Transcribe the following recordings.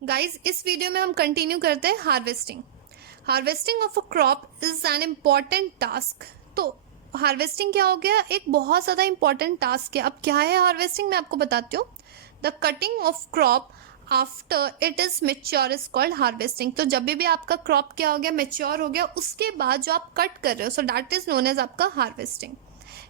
Guys इस video में हम कंटिन्यू करते हैं harvesting. Harvesting of a crop is an important task. तो हार्वेस्टिंग क्या हो गया, एक बहुत ज़्यादा इंपॉर्टेंट टास्क है। अब क्या है हार्वेस्टिंग, मैं आपको बताती हूँ। The cutting of crop after it is mature is called harvesting. तो जब भी आपका क्रॉप क्या हो गया, मेच्योर हो गया, उसके बाद जो आप कट कर रहे हो, so that is known as आपका harvesting.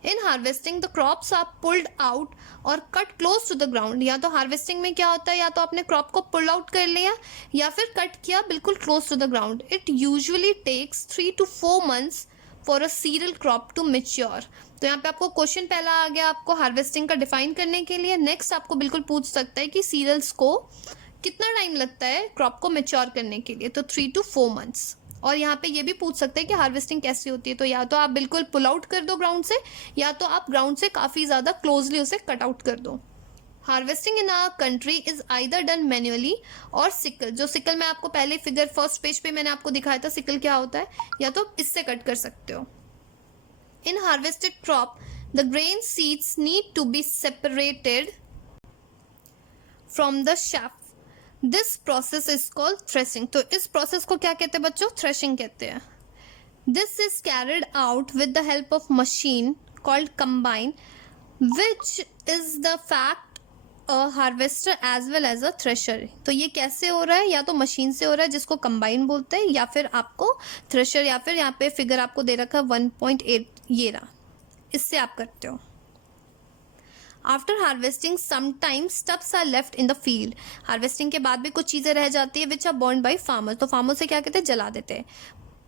In harvesting the crops are pulled out और cut close to the ground. या तो हार्वेस्टिंग में क्या होता है, या तो आपने क्रॉप को पुल आउट कर लिया या फिर कट किया बिल्कुल close to the ground. It usually takes 3 to 4 months for a cereal crop to mature. तो यहाँ पे आपको क्वेश्चन पहला आ गया आपको हार्वेस्टिंग का डिफाइन करने के लिए। नेक्स्ट आपको बिल्कुल पूछ सकता है कि सीरियल्स को कितना टाइम लगता है क्रॉप को मेच्योर करने के लिए, तो 3 to 4 months। और यहाँ पे ये भी पूछ सकते हैं कि हार्वेस्टिंग कैसी होती है, तो या तो आप बिल्कुल पुल आउट कर दो ग्राउंड से, या तो आप ग्राउंड से काफ़ी ज़्यादा क्लोजली उसे कट आउट कर दो। Harvesting in our country is either done manually और सिकल। जो सिकल मैं आपको पहले फिगर फर्स्ट पेज पे मैंने आपको दिखाया था सिकल क्या होता है, या तो इससे कट कर सकते हो। In harvested crop the grain seeds need to be separated from the shaft। This process is called threshing. तो इस प्रोसेस को क्या कहते हैं बच्चों, थ्रेशिंग कहते हैं। This is carried out with the help of machine called combine, which is the fact harvester as well as a thresher. तो ये कैसे हो रहा है, या तो मशीन से हो रहा है जिसको कंबाइन बोलते हैं, या फिर आपको थ्रेशर, या फिर यहाँ पे फिगर आपको दे रखा है 1.8, ये रहा, इससे आप करते हो। After harvesting sometimes stubs are left in the field. Harvesting के बाद भी कुछ चीज़ें रह जाती है which are burn by farmers. तो फार्मर से क्या कहते हैं, जला देते हैं।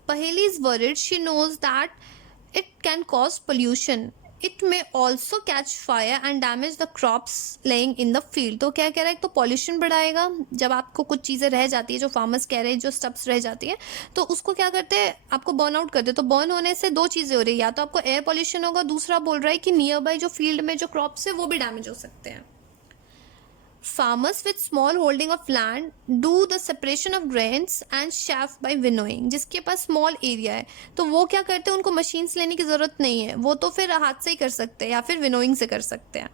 Paheli is worried, she knows that it can cause pollution, it may also catch fire and damage the crops lying in the field. तो क्या कह रहा है, एक तो पॉल्यूशन बढ़ाएगा, जब आपको कुछ चीज़ें रह जाती है, जो फार्मर्स कह रहे हैं जो स्टब्स रह जाती है, तो उसको क्या करते हैं, आपको बर्न आउट करते हैं। तो बर्न होने से दो चीज़ें हो रही है, या तो आपको एयर पॉल्यूशन होगा, दूसरा बोल रहा है कि नियर बाई जो फील्ड में जो क्रॉप्स है वो भी डैमेज हो सकते हैं। Farmers with small holding of land do the separation of grains and chaff by winnowing। जिसके पास small area है तो वो क्या करते हैं, उनको मशीन्स लेने की ज़रूरत नहीं है, वो तो फिर हाथ से ही कर सकते हैं या फिर विनोइंग से कर सकते हैं।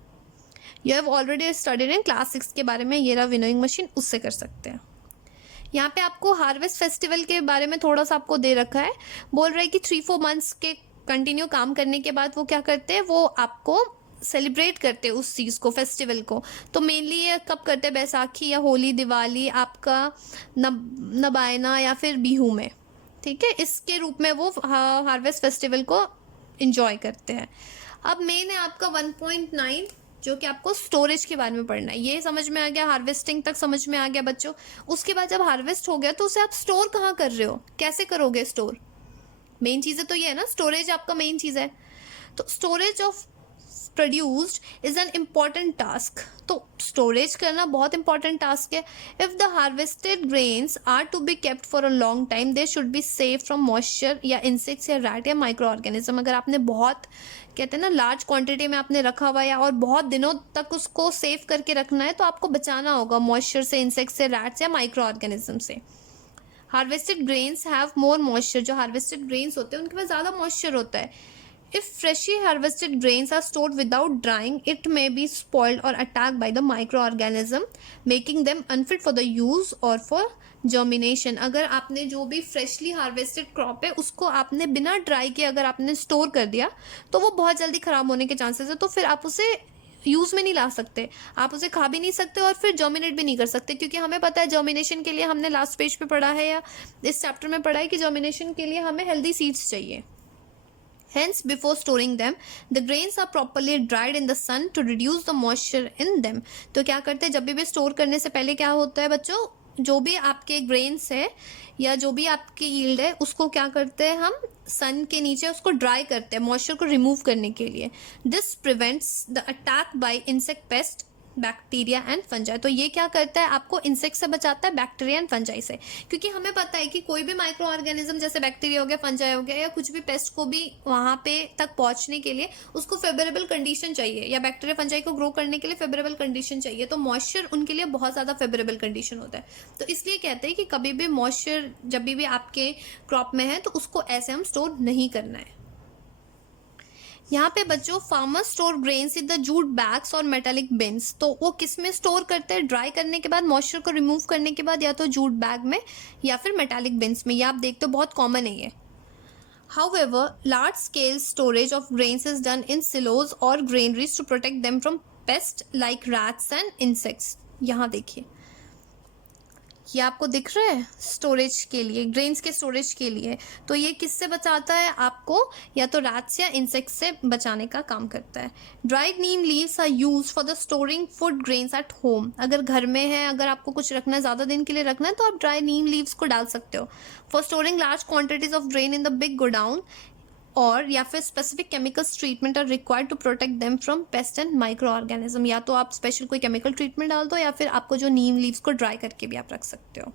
You have already studied in class 6 के बारे में, ये रहा विनोइंग मशीन, उससे कर सकते हैं। यहाँ पे आपको हार्वेस्ट फेस्टिवल के बारे में थोड़ा सा आपको दे रखा है। बोल रहा है कि 3-4 months के कंटिन्यू काम करने के बाद वो क्या करते हैं, वो आपको सेलिब्रेट करते हैं उस चीज़ को, फेस्टिवल को। तो मेनली ये कब करते हैं, बैसाखी या होली, दिवाली, आपका नबायना या फिर बिहू में, ठीक है, इसके रूप में वो हार्वेस्ट फेस्टिवल को इन्जॉय करते हैं। अब मेन है आपका 1.9, जो कि आपको स्टोरेज के बारे में पढ़ना है। ये समझ में आ गया, हार्वेस्टिंग तक समझ में आ गया बच्चों। उसके बाद जब हार्वेस्ट हो गया तो उसे आप स्टोर कहाँ कर रहे हो, कैसे करोगे स्टोर, मेन चीज़ें तो ये है ना, स्टोरेज आपका मेन चीज़ है। तो storage of produced is an important task. तो स्टोरेज करना बहुत इंपॉर्टेंट टास्क है। If the harvested grains are to be kept for a long time they should be safe from moisture या इंसेक्ट्स या रैट या माइक्रो ऑर्गेनिज्म। अगर आपने बहुत, कहते हैं ना, लार्ज क्वांटिटी में आपने रखा हुआ है और बहुत दिनों तक उसको सेव करके रखना है, तो आपको बचाना होगा मॉइस्चर से, इंसेक्ट से, रैट्स या माइक्रो ऑर्गेनिज्म से। Harvested grains have more moisture. जो हार्वेस्टेड ग्रेन्स होते हैं उनके पास ज़्यादा मॉइस्चर होता है। If freshly harvested grains are stored without drying, it may be spoiled or attacked by the microorganism, making them unfit for the use or for germination। अगर आपने जो भी freshly harvested crop है उसको आपने बिना ड्राई के अगर आपने स्टोर कर दिया तो वो बहुत जल्दी ख़राब होने के चांसेस है, तो फिर आप उसे यूज़ में नहीं ला सकते, आप उसे खा भी नहीं सकते और फिर जर्मिनेट भी नहीं कर सकते। क्योंकि हमें पता है जर्मिनेशन के लिए, हमने लास्ट पेज पे पढ़ा है या इस चैप्टर में पढ़ा है कि जर्मिनेशन के लिए हमें हेल्दी सीड्स चाहिए। Hence, before storing them, the grains are properly dried in the sun to reduce the moisture in them। तो क्या करते हैं, जब भी स्टोर करने से पहले क्या होता है बच्चों, जो भी आपके ग्रेन्स है या जो भी आपकी यील्ड है उसको क्या करते हैं, हम सन के नीचे उसको ड्राई करते हैं मॉइस्चर को रिमूव करने के लिए। This prevents the attack by insect pest, bacteria and fungi. तो ये क्या करता है, आपको इंसेक्ट से बचाता है, बैक्टीरिया एंड फंजाई से। क्योंकि हमें पता है कि कोई भी माइक्रो ऑर्गेनिज्म जैसे बैक्टीरिया हो गया, फंजाई हो गया, या कुछ भी पेस्ट को भी वहाँ पे तक पहुँचने के लिए उसको फेवरेबल कंडीशन चाहिए, या बैक्टीरिया फंजाई को ग्रो करने के लिए फेवरेबल कंडीशन चाहिए। तो मॉइस्चर उनके लिए बहुत ज़्यादा फेवरेबल कंडीशन होता है। तो इसलिए कहते हैं कि कभी भी मॉइस्चर जब भी आपके क्रॉप में है तो उसको ऐसे हम स्टोर नहीं करना है। यहाँ पे बच्चों farmer store grains in the jute bags और मेटालिक बिन्स, तो वो किस में स्टोर करते हैं? ड्राई करने के बाद, मॉइस्चर को रिमूव करने के बाद, या तो जूट बैग में या फिर मेटालिक बिन्स में। ये आप देखते हो बहुत कॉमन है ये। However, large scale storage of grains is done in silos or granaries to protect them from pests like rats and insects. यहाँ देखिए, ये आपको दिख रहा है स्टोरेज के लिए, ग्रेन्स के स्टोरेज के लिए। तो ये किससे बचाता है आपको? या तो रैट्स या इंसेक्ट्स से बचाने का काम करता है। Dried neem leaves are use for the storing food grains at home. अगर घर में है, अगर आपको कुछ रखना है, ज़्यादा दिन के लिए रखना है, तो आप ड्राई नीम लीव्स को डाल सकते हो। For storing large quantities of grain in the big godown, और या फिर specific chemicals treatment are required to protect them from pest and micro organism. या तो आप स्पेशल कोई केमिकल ट्रीटमेंट डाल दो, या फिर आपको जो नीम लीव्स को ड्राई करके भी आप रख सकते हो।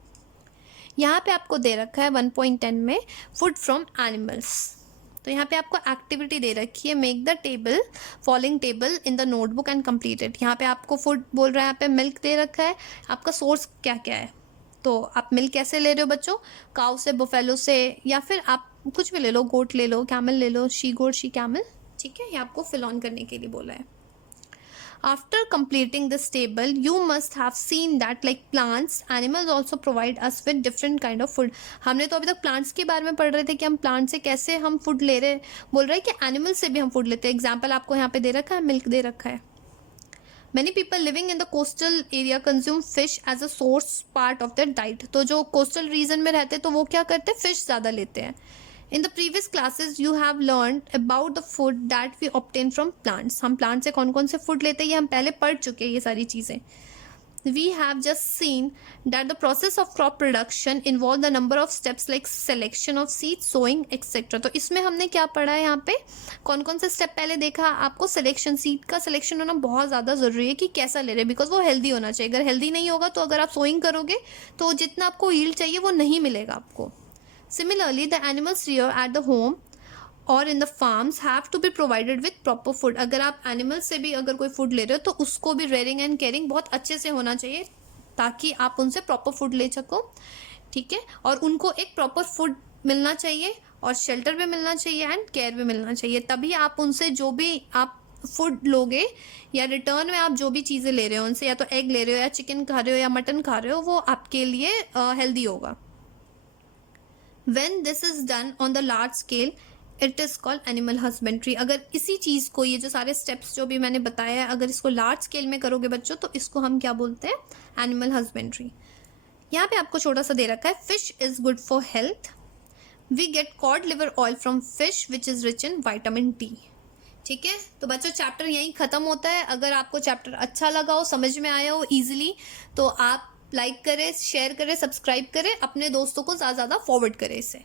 यहाँ पे आपको दे रखा है 1.10 में फूड फ्रॉम एनिमल्स। तो यहाँ पे आपको एक्टिविटी दे रखी है, make the table following table in the notebook and complete it. यहाँ पे आपको फूड बोल रहा है, यहाँ पे मिल्क दे रखा है, आपका सोर्स क्या क्या है। तो आप मिल्क कैसे ले रहे हो बच्चों? काउ से, बुफेलो से, या फिर आप कुछ भी ले लो, गोट ले लो, कैमल ले लो, शी गोट, शी कैमल, ठीक है। ये आपको फिल ऑन करने के लिए बोला है। After completing this table, you must have seen that like plants, animals also provide us with different kind of food. हमने तो अभी तक plants के बारे में पढ़ रहे थे कि हम plant से कैसे हम food ले रहे हैं। बोल रहे हैं कि animal से भी हम food लेते हैं। एग्जाम्पल आपको यहाँ पे दे रखा है, मिल्क दे रखा है। Many people living in the coastal area consume fish as a source part of their diet. तो जो coastal region में रहते हैं तो वो क्या करते हैं? fish ज़्यादा लेते हैं। In the previous classes you have learned about the food that we obtain from plants. हम plant से कौन कौन से food लेते हैं ये हम पहले पढ़ चुके हैं ये सारी चीज़ें। We have just seen that the process of crop production involve the number of steps like selection of seeds, sowing, etc. तो इसमें हमने क्या पढ़ा है? यहाँ पे कौन कौन से स्टेप पहले देखा आपको? सिलेक्शन, सीड का सिलेक्शन होना बहुत ज़्यादा ज़रूरी है कि कैसा ले रहे हैं, बिकॉज वो हेल्दी होना चाहिए। अगर हेल्दी नहीं होगा तो अगर आप सोइंग करोगे तो जितना आपको यील्ड चाहिए वो नहीं मिलेगा आपको। Similarly, the animals reared at the home or in the farms have to be provided with proper food. अगर आप एनिमल से भी अगर कोई फूड ले रहे हो तो उसको भी रेयरिंग एंड केयरिंग बहुत अच्छे से होना चाहिए ताकि आप उनसे प्रॉपर फूड ले सको, ठीक है। और उनको एक प्रॉपर फूड मिलना चाहिए और शेल्टर भी मिलना चाहिए एंड केयर भी मिलना चाहिए, तभी आप उनसे जो भी आप फूड लोगे या रिटर्न में आप जो भी चीज़ें ले रहे हो उनसे, या तो एग ले रहे हो या चिकन खा रहे हो या मटन खा रहे हो, वो आपके लिए हेल्दी होगा। When this is done on the large scale, it is called animal husbandry. अगर इसी चीज़ को, ये जो सारे steps जो भी मैंने बताया है, अगर इसको large scale में करोगे बच्चों तो इसको हम क्या बोलते हैं? Animal husbandry. यहाँ पे आपको छोटा सा दे रखा है, fish is good for health. We get cod liver oil from fish which is rich in vitamin D. ठीक है, तो बच्चों चैप्टर यहीं ख़त्म होता है। अगर आपको चैप्टर अच्छा लगा हो, समझ में आया हो ईजिली, तो आप लाइक करें, शेयर करें, सब्सक्राइब करें, अपने दोस्तों को ज़्यादा फॉरवर्ड करें इसे।